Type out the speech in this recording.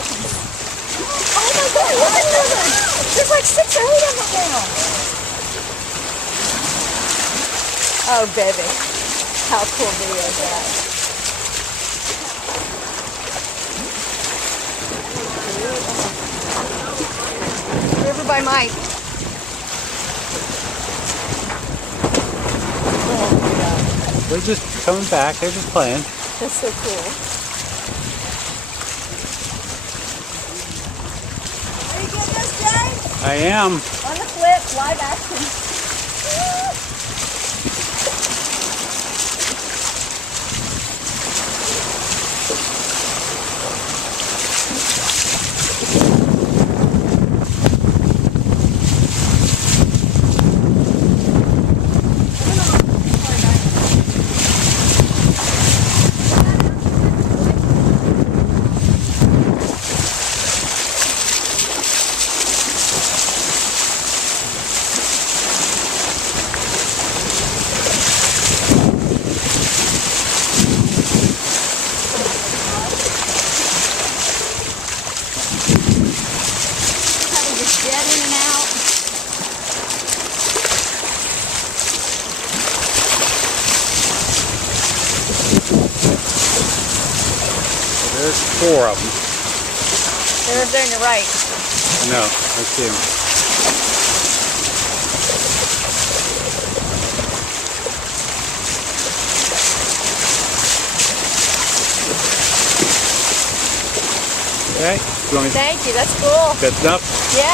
Oh my God, look at them! There's like 6 or 8 of them now. Oh baby, how cool video is that? Over by Mike. They're just coming back. They're just playing. That's so cool. Are you getting this, Jay? I am. On the flip, live action. Jet in and out. There's 4 of them. They're over there on your right. No, I see them. Okay. You want me Thank you, that's cool. That's enough? Yeah.